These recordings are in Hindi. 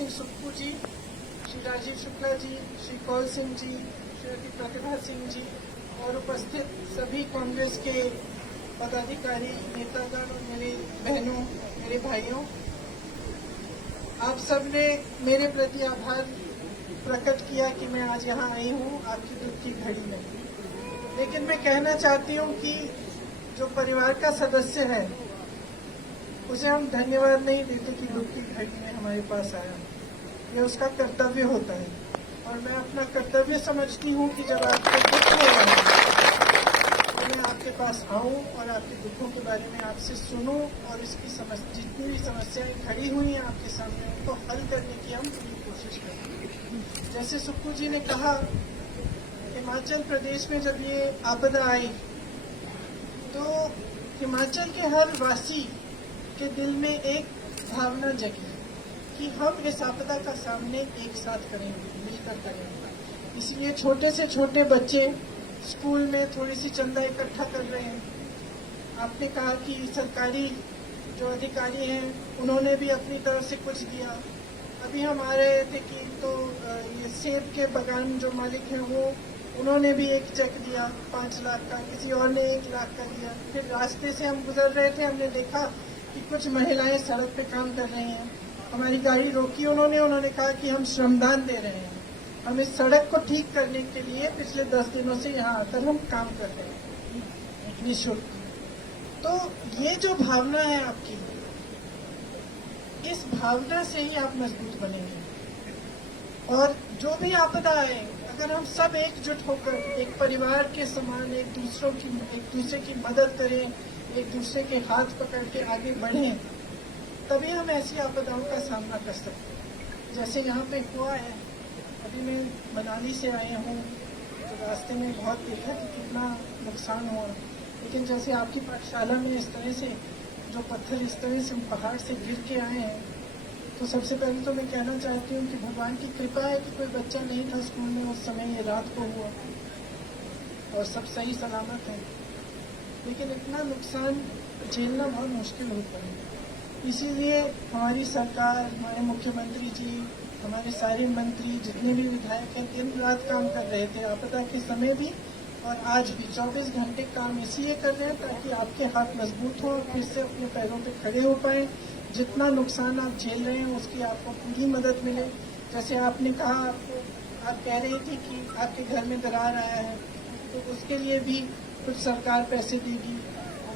सिंह सुक्खू जी, श्री राजीव शुक्ला जी, श्री कौल सिंह जी, श्रीमती प्रतिभा सिंह जी और उपस्थित सभी कांग्रेस के पदाधिकारी, नेतागण और मेरे बहनों, मेरे भाइयों, आप सबने मेरे प्रति आभार प्रकट किया कि मैं आज यहाँ आई हूँ आपकी दुख की घड़ी में। लेकिन मैं कहना चाहती हूँ कि जो परिवार का सदस्य है उसे हम धन्यवाद नहीं देते कि दुख की घड़ी में हमारे पास आया। यह उसका कर्तव्य होता है और मैं अपना कर्तव्य समझती हूँ कि जब आपको दुख हो रहा है तो मैं आपके पास आऊँ और आपके दुखों के बारे में आपसे सुनूं और इसकी जितनी भी समस्याएं खड़ी हुई हैं आपके सामने उनको हल करने की हम पूरी कोशिश करें। जैसे सुक्खू जी ने कहा, हिमाचल प्रदेश में जब ये आपदा आई तो हिमाचल के हर वासी के दिल में एक भावना जगी कि हम इस आपदा का सामने एक साथ करेंगे, मिलकर करेंगे। इसलिए छोटे से छोटे बच्चे स्कूल में थोड़ी सी चंदा इकट्ठा कर रहे हैं। आपने कहा कि सरकारी जो अधिकारी हैं उन्होंने भी अपनी तरफ से कुछ दिया। अभी हम आ रहे थे कि तो ये सेब के बागान जो मालिक हैं वो उन्होंने भी एक चेक दिया 5 लाख का, किसी और ने 1 लाख का दिया। फिर रास्ते से हम गुजर रहे थे, हमने देखा कि कुछ महिलाएं सड़क पे काम कर रही हैं। हमारी गाड़ी रोकी उन्होंने कहा कि हम श्रमदान दे रहे हैं, हम इस सड़क को ठीक करने के लिए पिछले 10 दिनों से यहाँ आकर हम काम कर रहे हैं निःशुल्क। तो ये जो भावना है आपकी, इस भावना से ही आप मजबूत बनेंगे। और जो भी आपदा आए, अगर हम सब एकजुट होकर एक परिवार के समान एक दूसरे की मदद करें, एक दूसरे के हाथ पकड़ के आगे बढ़ें, तभी हम ऐसी आपदाओं का सामना कर सकते हैं। जैसे यहाँ पे हुआ है, अभी मैं मनाली से आया हूँ तो रास्ते में बहुत देखा कि कितना नुकसान हुआ। लेकिन जैसे आपकी पाठशाला में इस तरह से जो पत्थर इस तरह से पहाड़ से गिर के आए हैं, तो सबसे पहले तो मैं कहना चाहती हूँ कि भगवान की कृपा है कि कोई बच्चा नहीं था स्कूल में उस समय, ये रात को हुआ और सब सही सलामत है। लेकिन इतना नुकसान झेलना बहुत मुश्किल होता है। इसीलिए हमारी सरकार, हमारे मुख्यमंत्री जी, हमारे सारे मंत्री, जितने भी विधायक हैं, दिन रात काम कर रहे थे, आपदा के समय भी और आज भी 24 घंटे काम इसलिए कर रहे हैं ताकि आपके हाथ मजबूत हो, फिर से अपने पैरों पे खड़े हो पाए। जितना नुकसान आप झेल रहे हैं उसकी आपको पूरी मदद मिले। जैसे आपने कहा, आप कह रही थी कि आपके घर में दरार आया है, तो उसके लिए भी कुछ सरकार पैसे देगी।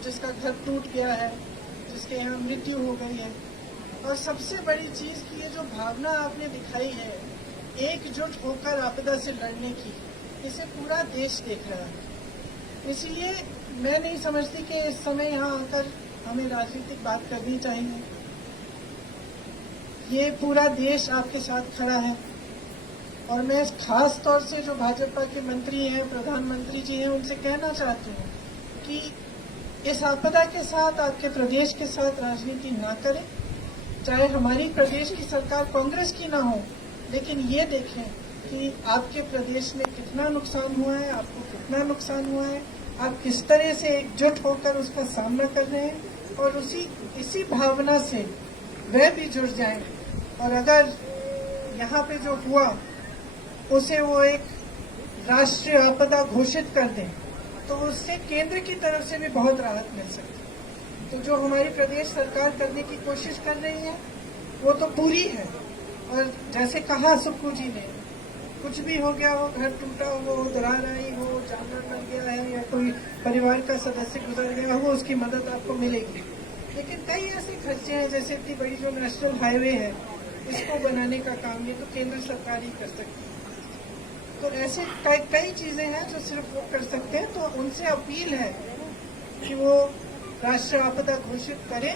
जिसका घर टूट गया है, जिसके यहाँ मृत्यु हो गई है, और सबसे बड़ी चीज की ये जो भावना आपने दिखाई है एकजुट होकर आपदा से लड़ने की, इसे पूरा देश देख रहा है। इसलिए मैं नहीं समझती कि इस समय यहाँ आकर हमें राजनीतिक बात करनी चाहिए। ये पूरा देश आपके साथ खड़ा है और मैं खास तौर से जो भाजपा के मंत्री हैं, प्रधानमंत्री जी हैं, उनसे कहना चाहती हूँ कि इस आपदा के साथ, आपके प्रदेश के साथ राजनीति ना करें। चाहे हमारी प्रदेश की सरकार कांग्रेस की ना हो, लेकिन ये देखें कि आपके प्रदेश में कितना नुकसान हुआ है, आपको कितना नुकसान हुआ है, आप किस तरह से एकजुट होकर उसका सामना कर रहे हैं, और इसी भावना से वह भी जुड़ जाएं। और अगर यहाँ पे जो हुआ उसे वो एक राष्ट्रीय आपदा घोषित कर दें, तो उससे केंद्र की तरफ से भी बहुत राहत मिल सकती है। तो जो हमारी प्रदेश सरकार करने की कोशिश कर रही है वो तो पूरी है। और जैसे कहा सुक्खू जी ने, कुछ भी हो गया हो, घर टूटा हो, दरार आई हो, जानवर मर गया है या कोई परिवार का सदस्य गुजर गया हो, उसकी मदद आपको मिलेगी। लेकिन कई ऐसे खर्चे हैं, जैसे इतनी बड़ी जो नेशनल हाईवे है, इसको बनाने का काम ये तो केंद्र सरकार ही कर सकती है। तो ऐसे कई चीजें हैं जो सिर्फ वो कर सकते हैं। तो उनसे अपील है कि वो राष्ट्रीय आपदा घोषित करें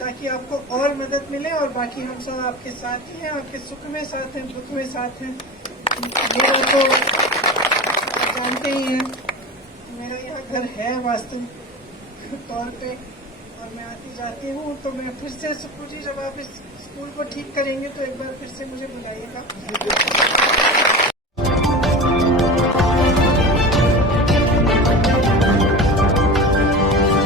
ताकि आपको और मदद मिले, और बाकी हम सब आपके साथ ही हैं, आपके सुख में साथ हैं, दुख में साथ हैं। मेरा तो जानते ही हैं, मेरा यहाँ घर है वास्तविक तौर पे और मैं आती जाती हूँ। तो मैं फिर से सुक्खू जी, जब आप इस स्कूल को ठीक करेंगे तो एक बार फिर से मुझे बुलाइएगा।